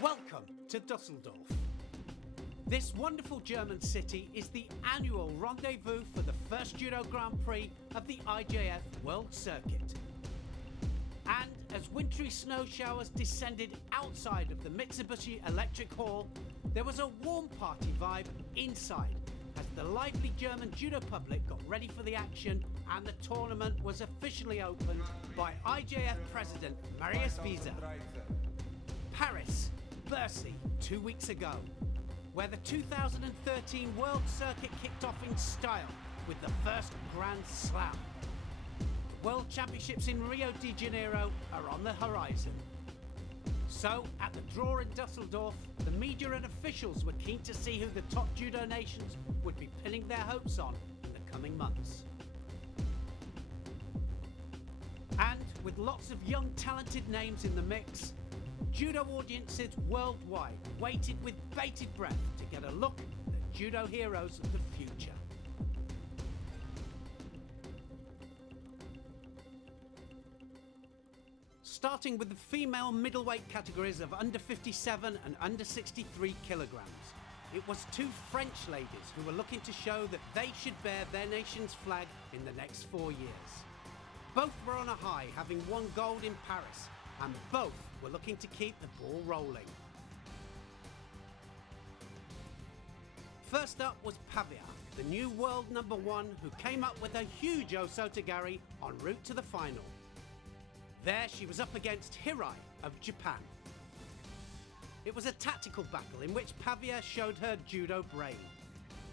Welcome to Dusseldorf. This wonderful German city is the annual rendezvous for the first Judo Grand Prix of the IJF World Circuit. And as wintry snow showers descended outside of the Mitsubishi Electric Hall, there was a warm party vibe inside as the lively German judo public got ready for the action and the tournament was officially opened by IJF President Marius Wieser. Paris, Bercy, 2 weeks ago, where the 2013 World Circuit kicked off in style with the first Grand Slam. The World Championships in Rio de Janeiro are on the horizon. So, at the draw in Dusseldorf, the media and officials were keen to see who the top judo nations would be pinning their hopes on in the coming months. And with lots of young talented names in the mix, judo audiences worldwide waited with bated breath to get a look at the judo heroes of the future. Starting with the female middleweight categories of under 57 and under 63 kilograms. It was two French ladies who were looking to show that they should bear their nation's flag in the next 4 years. Both were on a high, having won gold in Paris, and both were looking to keep the ball rolling. First up was Pavia, the new world #1 who came up with a huge osotogari en route to the final. There she was up against Hirai of Japan. It was a tactical battle in which Pavia showed her judo brain,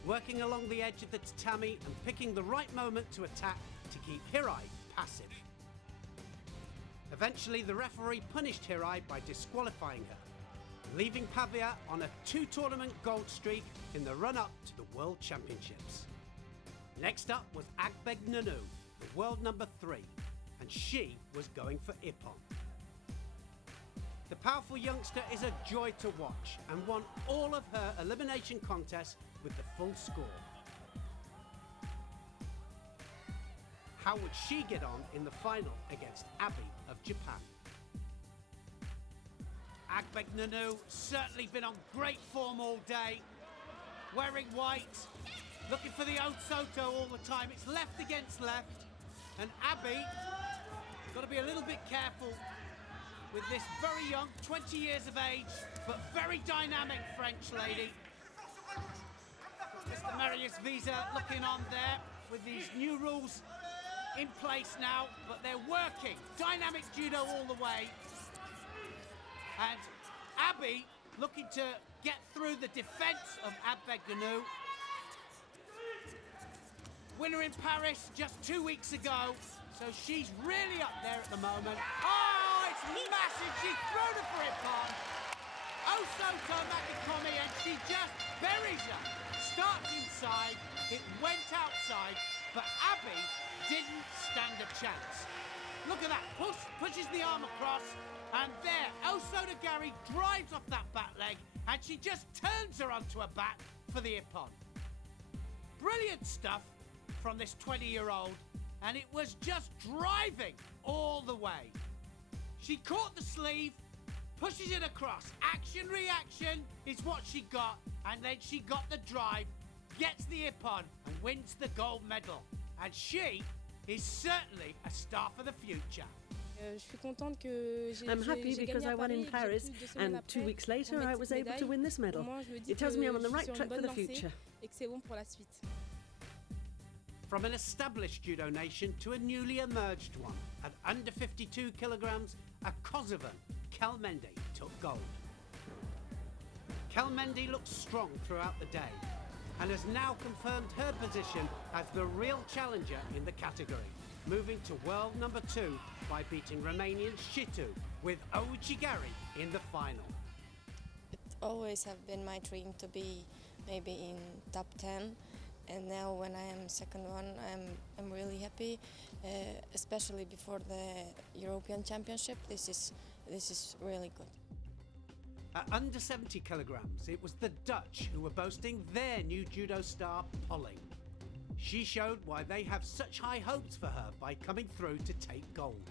working along the edge of the tatami and picking the right moment to attack to keep Hirai passive. Eventually, the referee punished Hirai by disqualifying her, leaving Pavia on a 2-tournament gold streak in the run-up to the World Championships. Next up was Agbeg Nunu, the world #3, and she was going for Ippon. The powerful youngster is a joy to watch and won all of her elimination contests with the full score. How would she get on in the final against Abi of Japan? Agbeg Nunu certainly been on great form all day. Wearing white, looking for the Osoto all the time. It's left against left. And Abi, got to be a little bit careful with this very young, 20 years of age, but very dynamic French lady. Mr. Marius Wieser looking on there with these new rules in place now, but they're working. Dynamic judo all the way. And Abi looking to get through the defence of Agbeg Nunu. Winner in Paris just 2 weeks ago, so she's really up there at the moment. Oh, it's massive. She's thrown her for Ippon. Osoto Makikomi, and she just buries her. Starts inside, it went outside, but Abi didn't stand a chance. Look at that, pushes the arm across, and there, Osotogari drives off that back leg, and she just turns her onto her back for the Ippon. Brilliant stuff from this 20-year-old, and it was just driving all the way. She caught the sleeve, pushes it across. Action, reaction is what she got, and then she got the drive, gets the Ippon, and wins the gold medal. And she is certainly a star for the future. I'm happy because I won in Paris, and 2 weeks later I was able to win this medal. It tells me I'm on the right track for the future. From an established judo nation to a newly emerged one, at under 52 kilograms, a Kosovan, Kelmendi, took gold. Kelmendi looked strong throughout the day and has now confirmed her position as the real challenger in the category, moving to world #2 by beating Romanian Shitu with Ouchigari in the final. It always have been my dream to be maybe in top 10, and now when I am second one, I'm really happy, especially before the European Championship. This is really good. At under 70 kilograms, it was the Dutch who were boasting their new judo star, Polling. She showed why they have such high hopes for her by coming through to take gold.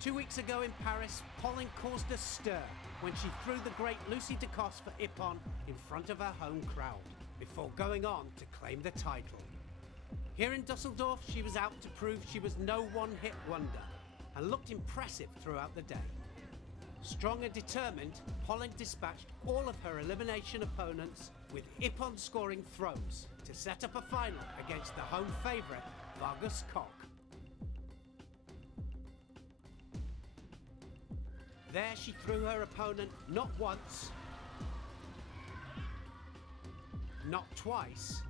2 weeks ago in Paris, Polling caused a stir when she threw the great Lucy DeCoste for Ippon in front of her home crowd, before going on to claim the title. Here in Dusseldorf, she was out to prove she was no one-hit wonder, and looked impressive throughout the day. Strong and determined, Polling dispatched all of her elimination opponents with Ippon scoring throws to set up a final against the home favourite, Vargas Koch. There she threw her opponent not once, not twice,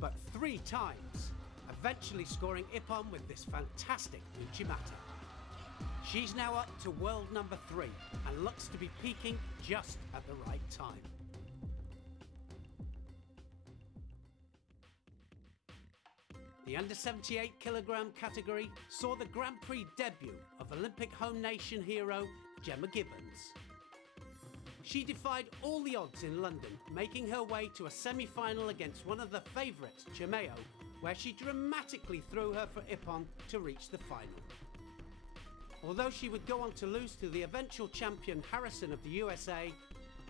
but 3 times, eventually scoring Ippon with this fantastic Uchimata. She's now up to world number 3 and looks to be peaking just at the right time. The under 78 kilogram category saw the Grand Prix debut of Olympic home nation hero Gemma Gibbons. She defied all the odds in London, making her way to a semi-final against one of the favourites, Chimeo, where she dramatically threw her for Ippon to reach the final. Although she would go on to lose to the eventual champion Harrison of the USA,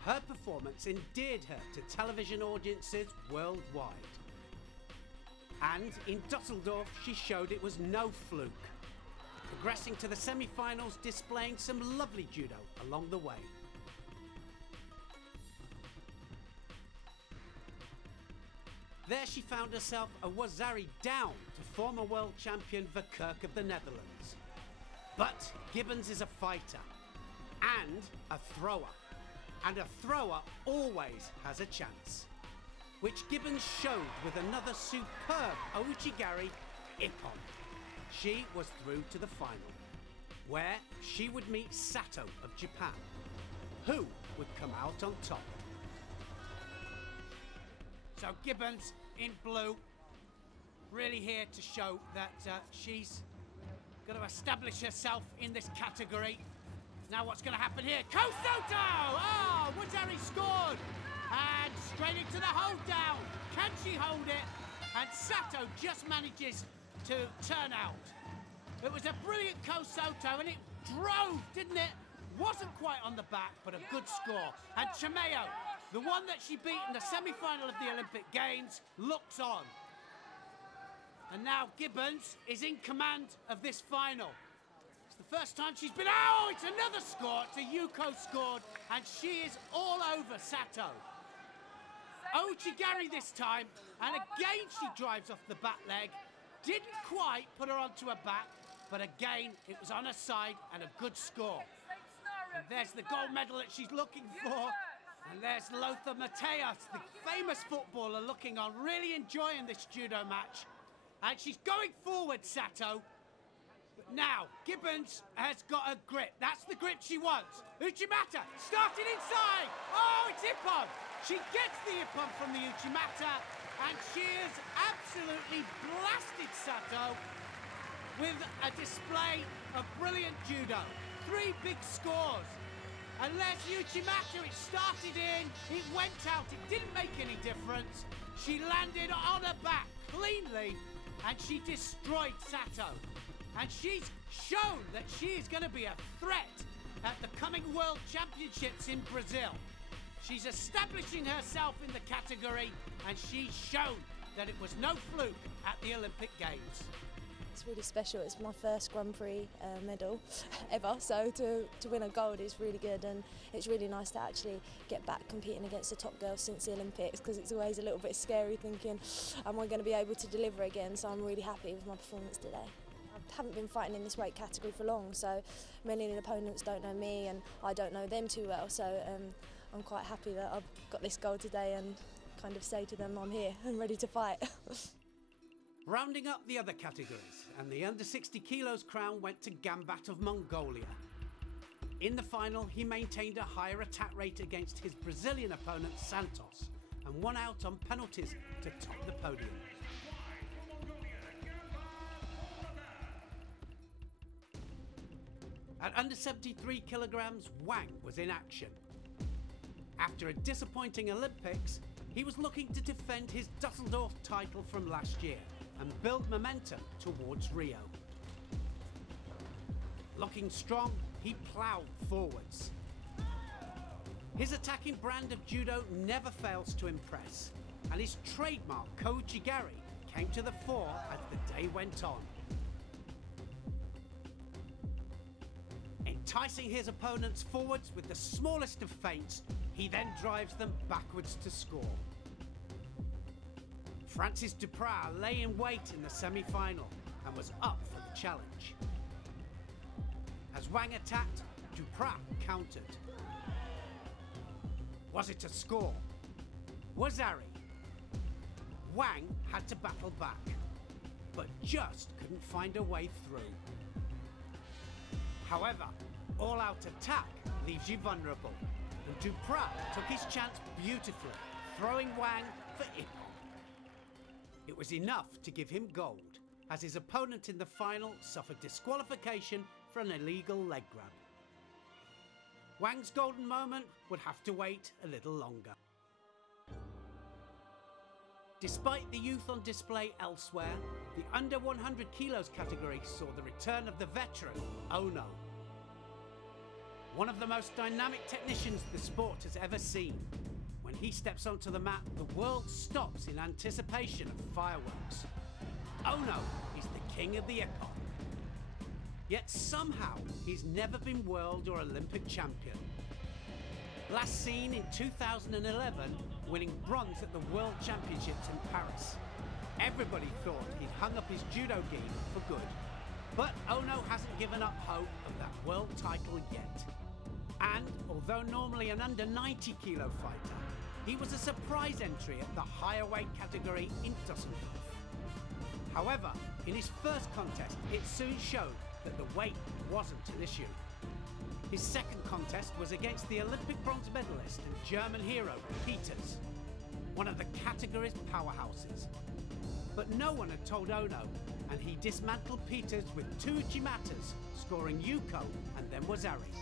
her performance endeared her to television audiences worldwide. And in Dusseldorf, she showed it was no fluke, progressing to the semi-finals, displaying some lovely judo along the way. There she found herself a wazari down to former world champion Verkerk of the Netherlands. But Gibbons is a fighter and a thrower always has a chance, which Gibbons showed with another superb ouchigari Ippon. She was through to the final, where she would meet Sato of Japan, who would come out on top. So Gibbons in blue, really here to show that she's going to establish herself in this category. Now what's going to happen here? Kosoto! Oh, Wazari scored! And straight into the hold down. Can she hold it? And Sato just manages to turn out. It was a brilliant Kosoto and it drove, didn't it? Wasn't quite on the back, but a good score. And Chimeo, the one that she beat in the semi-final of the Olympic Games, looks on. And now Gibbons is in command of this final. It's the first time she's been... Oh, it's another score. It's a Yuko scored, and she is all over Sato. Ouchigari this time, and again she drives off the back leg. Didn't quite put her onto her back, but again it was on her side and a good score. And there's the gold medal that she's looking for. And there's Lothar Matthäus, the famous footballer, looking on, really enjoying this judo match. And she's going forward, Sato. But now, Gibbons has got a grip. That's the grip she wants. Uchimata, started inside. Oh, it's Ippon. She gets the Ippon from the Uchimata, and she has absolutely blasted Sato with a display of brilliant judo. 3 big scores. And there's Uchimata, it started in, it went out, it didn't make any difference. She landed on her back cleanly, and she destroyed Sato. And she's shown that she is going to be a threat at the coming World Championships in Brazil. She's establishing herself in the category, and she's shown that it was no fluke at the Olympic Games. It's really special. It's my first Grand Prix medal ever, so to win a gold is really good, and it's really nice to actually get back competing against the top girls since the Olympics, because it's always a little bit scary thinking, am I going to be able to deliver again? So I'm really happy with my performance today. I haven't been fighting in this weight category for long, so many of the opponents don't know me and I don't know them too well, so I'm quite happy that I've got this gold today and kind of say to them I'm here and ready to fight. Rounding up the other categories, and the under 60 kilos crown went to Gambat of Mongolia. In the final, he maintained a higher attack rate against his Brazilian opponent Santos and won out on penalties to top the podium. At under 73 kilograms, Wang was in action. After a disappointing Olympics, he was looking to defend his Dusseldorf title from last year, and build momentum towards Rio. Looking strong, he ploughed forwards. His attacking brand of judo never fails to impress, and his trademark Kouchigari came to the fore as the day went on. Enticing his opponents forwards with the smallest of feints, he then drives them backwards to score. Francis Duprat lay in wait in the semi-final and was up for the challenge. As Wang attacked, Duprat countered. Was it a score? Wazari. Wang had to battle back, but just couldn't find a way through. However, all-out attack leaves you vulnerable, and Duprat took his chance beautifully, throwing Wang for ippon. It was enough to give him gold, as his opponent in the final suffered disqualification for an illegal leg grab. Wang's golden moment would have to wait a little longer. Despite the youth on display elsewhere, the under 100 kilos category saw the return of the veteran, Ono. One of the most dynamic technicians the sport has ever seen. When he steps onto the mat, the world stops in anticipation of fireworks. Ono is the king of the ippon. Yet somehow, he's never been world or Olympic champion. Last seen in 2011, winning bronze at the World Championships in Paris. Everybody thought he'd hung up his judo gi for good. But Ono hasn't given up hope of that world title yet. And although normally an under 90 kilo fighter, he was a surprise entry at the higher weight category in Dusseldorf. However, in his first contest, it soon showed that the weight wasn't an issue. His second contest was against the Olympic bronze medalist and German hero, Peters, one of the category's powerhouses. But no one had told Ono, and he dismantled Peters with two Uchimatas, scoring Yuko and then Wazari.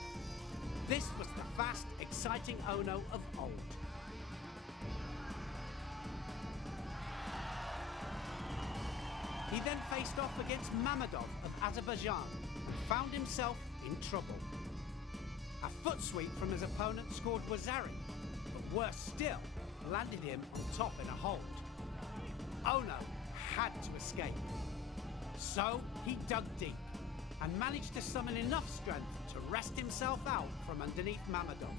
This was the fast, exciting Ono of old. He then faced off against Mammadov of Azerbaijan and found himself in trouble. A foot sweep from his opponent scored Wazari, but worse still, landed him on top in a hold. Ono had to escape. So he dug deep and managed to summon enough strength to wrest himself out from underneath Mammadov,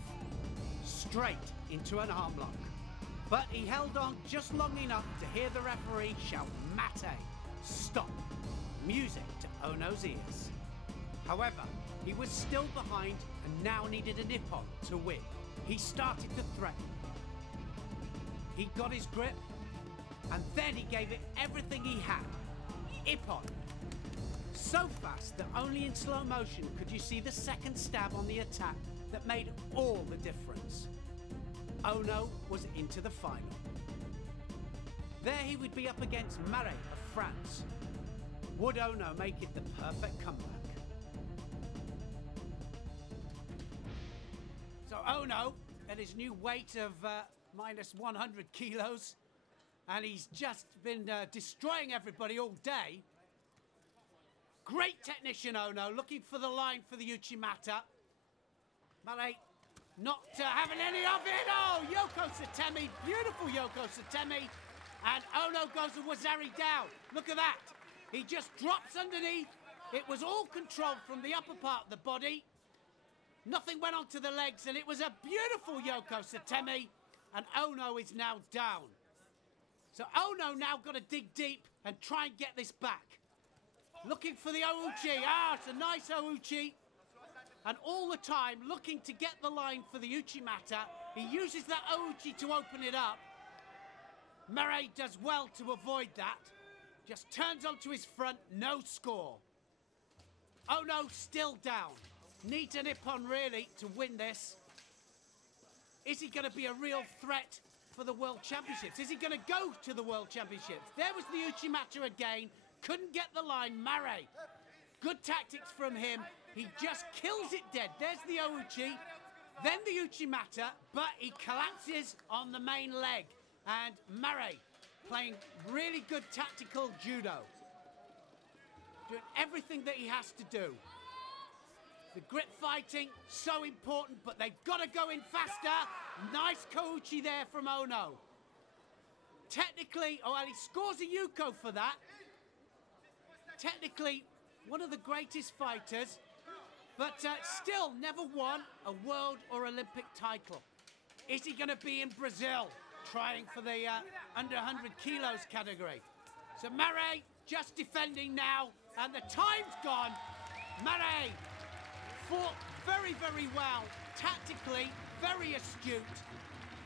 straight into an arm lock. But he held on just long enough to hear the referee shout "Mate!" Stop! Music to Ono's ears. However, he was still behind and now needed an ippon to win. He started to threaten. He got his grip, and then he gave it everything he had. Ippon. So fast that only in slow motion could you see the second stab on the attack that made all the difference. Ono was into the final. There he would be up against Marais of France. Would Ono make it the perfect comeback? So Ono, at his new weight of minus 100 kilos, and he's just been destroying everybody all day. Great technician, Ono, looking for the line for the Uchimata. Marais not having any of it. Oh, Yoko Satemi, beautiful Yoko Satemi. And Ono goes to Wazari down. Look at that. He just drops underneath. It was all controlled from the upper part of the body. Nothing went onto the legs, and it was a beautiful Yoko Satemi. And Ono is now down. So Ono now got to dig deep and try and get this back. Looking for the Ouchi. Ah, it's a nice Ouchi. And all the time, looking to get the line for the Uchimata. He uses that Ouchi to open it up. Marais does well to avoid that. Just turns onto his front, no score. Ono still down. Needs an ippon really to win this. Is he going to be a real threat for the World Championships? Is he going to go to the World Championships? There was the Uchimata again. Couldn't get the line. Marais. Good tactics from him. He just kills it dead. There's the Ouchi. Then the Uchimata, but he collapses on the main leg. And Marais playing really good tactical judo. Doing everything that he has to do. The grip fighting, so important, but they've got to go in faster. Nice kouchi there from Ono. Technically, oh, well, he scores a yuko for that. Technically, one of the greatest fighters, but still never won a world or Olympic title. Is he going to be in Brazil, trying for the under 100 kilos category? So Mare just defending now, and the time's gone. Mare fought very, very well, tactically very astute,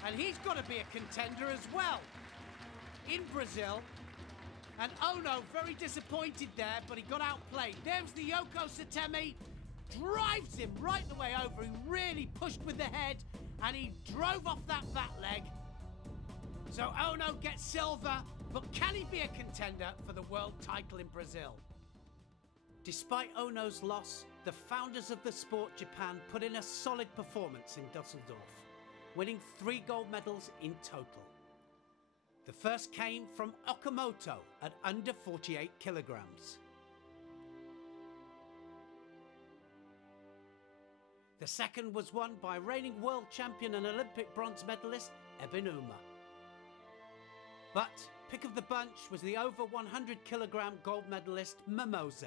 and he's got to be a contender as well in Brazil. And Ono very disappointed there, but he got outplayed. There's the Yoko Satemi, drives him right the way over. He really pushed with the head, and he drove off that bat leg. So Ono gets silver, but can he be a contender for the world title in Brazil? Despite Ono's loss, the founders of the sport, Japan, put in a solid performance in Dusseldorf, winning 3 gold medals in total. The first came from Okamoto at under 48 kilograms. The second was won by reigning world champion and Olympic bronze medalist Ebinuma. But pick of the bunch was the over 100 kilogram gold medalist Mimose,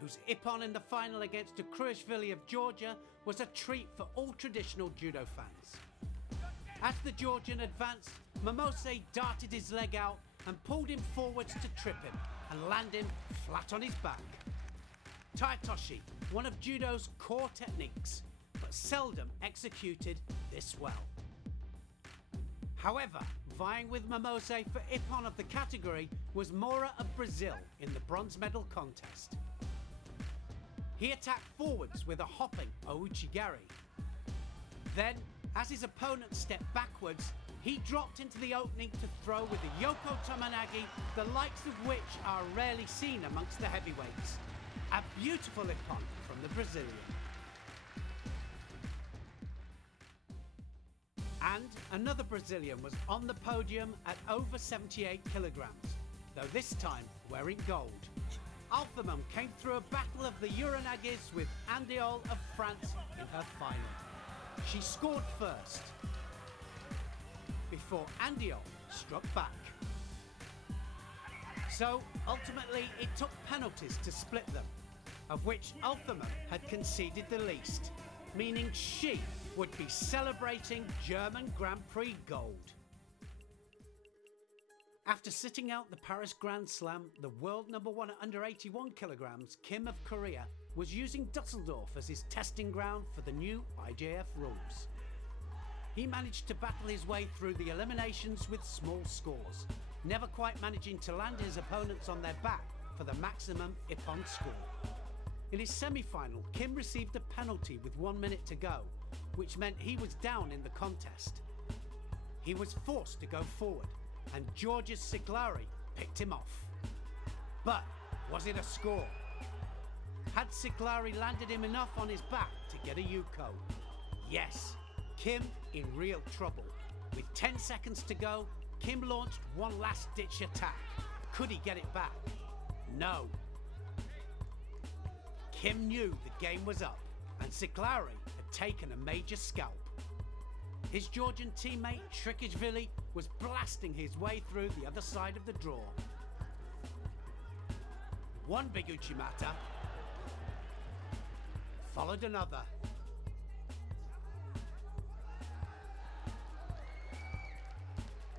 whose ippon in the final against Dukruishvili of Georgia was a treat for all traditional judo fans. As the Georgian advanced, Mimose darted his leg out and pulled him forwards to trip him and land him flat on his back. Taitoshi, one of judo's core techniques, but seldom executed this well. However, vying with Mimose for ippon of the category was Mora of Brazil in the bronze medal contest. He attacked forwards with a hopping ouchigari. Then, as his opponent stepped backwards, he dropped into the opening to throw with the Yoko Tomanagi, the likes of which are rarely seen amongst the heavyweights. A beautiful ippon from the Brazilian. And another Brazilian was on the podium at over 78 kilograms, though this time wearing gold. Alphamum came through a battle of the Uranagis with Andiol of France in her final. She scored first, before Andiol struck back. So, ultimately, it took penalties to split them, of which Alphamum had conceded the least, meaning she would be celebrating German Grand Prix gold. After sitting out the Paris Grand Slam, the world #1 at under 81 kilograms, Kim of Korea, was using Dusseldorf as his testing ground for the new IJF rules. He managed to battle his way through the eliminations with small scores, never quite managing to land his opponents on their back for the maximum ippon score. In his semi-final, Kim received a penalty with 1 minute to go, which meant he was down in the contest. He was forced to go forward, and Georgia's Siglari picked him off. But was it a score? Had Siglari landed him enough on his back to get a yuko? Yes. Kim in real trouble. With 10 seconds to go, Kim launched one last-ditch attack. Could he get it back? No. Kim knew the game was up, and Siglari had taken a major scalp. His Georgian teammate Shrikishvili was blasting his way through the other side of the draw. One big uchimata followed another.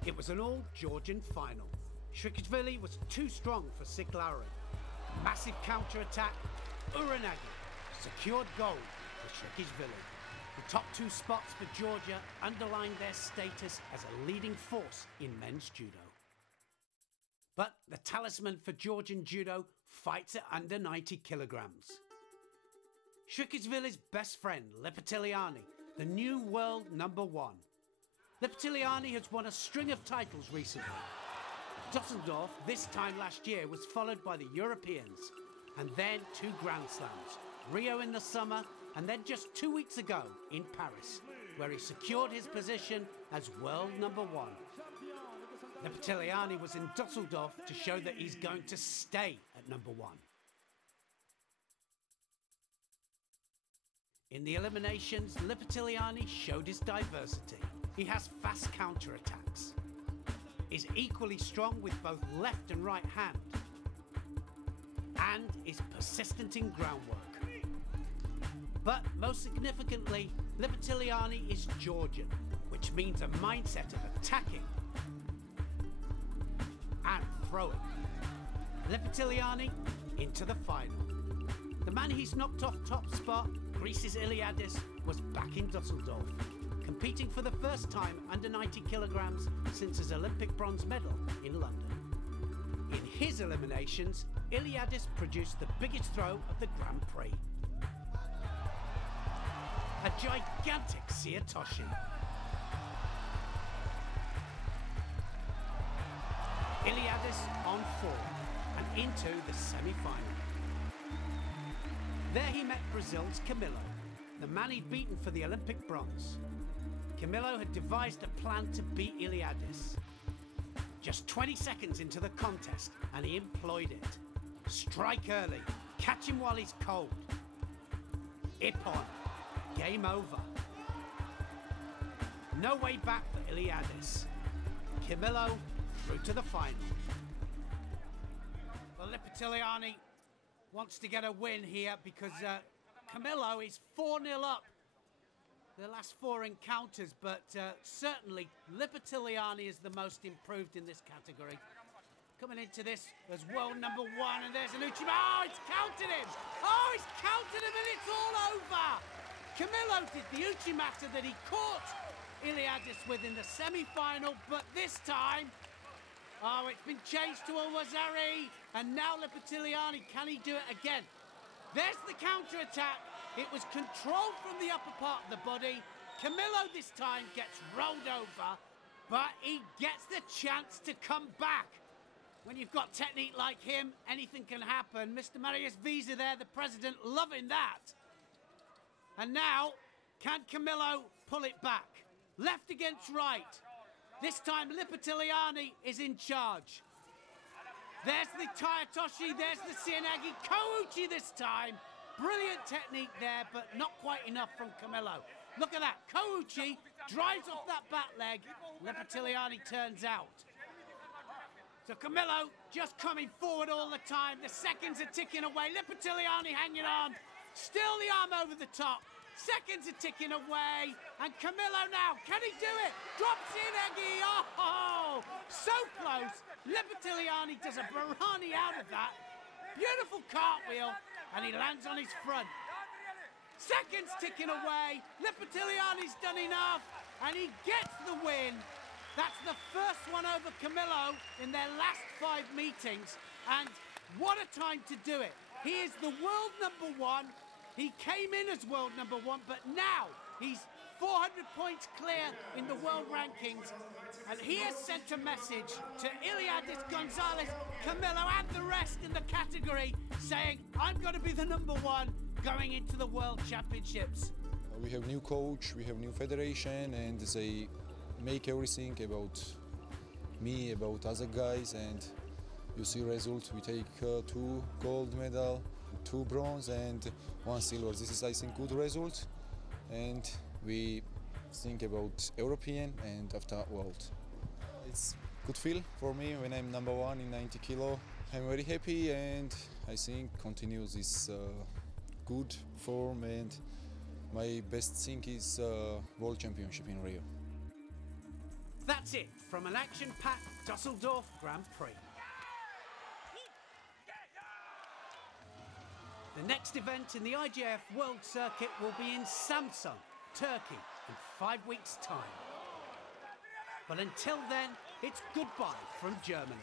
It was an all-Georgian final. Shrikishvili was too strong for Siglari. Massive counter-attack, Uranagi secured gold for Shrikishvili. The top 2 spots for Georgia underlined their status as a leading force in men's judo. But the talisman for Georgian judo fights at under 90 kilograms. Shrikishvili's best friend, Lipitiliani, the new world #1. Lipitiliani has won a string of titles recently. Dusseldorf this time last year was followed by the Europeans, and then 2 Grand Slams, Rio in the summer, and then just 2 weeks ago in Paris, where he secured his position as world #1. Lipitiliani was in Dusseldorf to show that he's going to stay at number 1. In the eliminations, Lipitiliani showed his diversity. He has fast counterattacks, is equally strong with both left and right hand, and is persistent in groundwork. But most significantly, Lipitiliani is Georgian, which means a mindset of attacking and throwing. Lipitiliani into the final. The man he's knocked off top spot, Greece's Iliadis, was back in Dusseldorf, competing for the first time under 90 kilograms since his Olympic bronze medal in London. In his eliminations, Iliadis produced the biggest throw of the Grand Prix. A gigantic Siatoshi. Iliadis on form and into the semi-final. There he met Brazil's Camilo, the man he'd beaten for the Olympic bronze. Camilo had devised a plan to beat Iliadis. Just 20 seconds into the contest, and he employed it. Strike early, catch him while he's cold. Ippon, game over. No way back for Iliadis. Camilo through to the final. Well, Lipitiliani wants to get a win here because Camilo is 4-0 up the last 4 encounters, but certainly Lipitiliani is the most improved in this category. Coming into this as world number 1, and there's an Uchimata. Oh, it's counted him! Oh, he's counted him, and it's all over! Camilo did the Uchimata that he caught Iliadis with in the semi-final, but this time, oh, it's been changed to a Wazari, and now Lipitiliani, can he do it again? There's the counter-attack. It was controlled from the upper part of the body. Camilo this time gets rolled over, but he gets the chance to come back. When you've got technique like him, anything can happen. Mr. Marius Visa there, the president, loving that. And now, can Camilo pull it back? Left against right. This time, Lipitiliani is in charge. There's the Tayatoshi, there's the Sianagi. Kouchi this time. Brilliant technique there, but not quite enough from Camilo. Look at that. Kouchi drives off that back leg. Lipitiliani turns out. So Camilo just coming forward all the time. The seconds are ticking away. Lipitiliani hanging on. Still the arm over the top. Seconds are ticking away. And Camilo now, can he do it? Drops Sianagi. Oh, so close. Lipitiliani does a Barani out of that. Beautiful cartwheel. And he lands on his front. Seconds ticking away. Lipitiliani's done enough. And he gets the win. That's the first one over Camilo in their last 5 meetings. And what a time to do it. He is the world number 1. He came in as world number 1, but now he's 400 points clear in the world rankings. And he has sent a message to Iliadis, Gonzalez, Camilo, and the rest in the category saying, I'm going to be the number 1 going into the World Championships. We have new coach, we have new federation, and they make everything about me, about other guys, and you see results. We take 2 gold medal, 2 bronze, and 1 silver. This is, I think, good result. And we think about European and after world. It's good feel for me when I'm number 1 in 90 kilo. I'm very happy, and I think continue this good form, and my best thing is World Championship in Rio. That's it from an action-packed Dusseldorf Grand Prix. The next event in the IJF World Circuit will be in Samsun, Turkey, in 5 weeks' time. But until then, it's goodbye from Germany.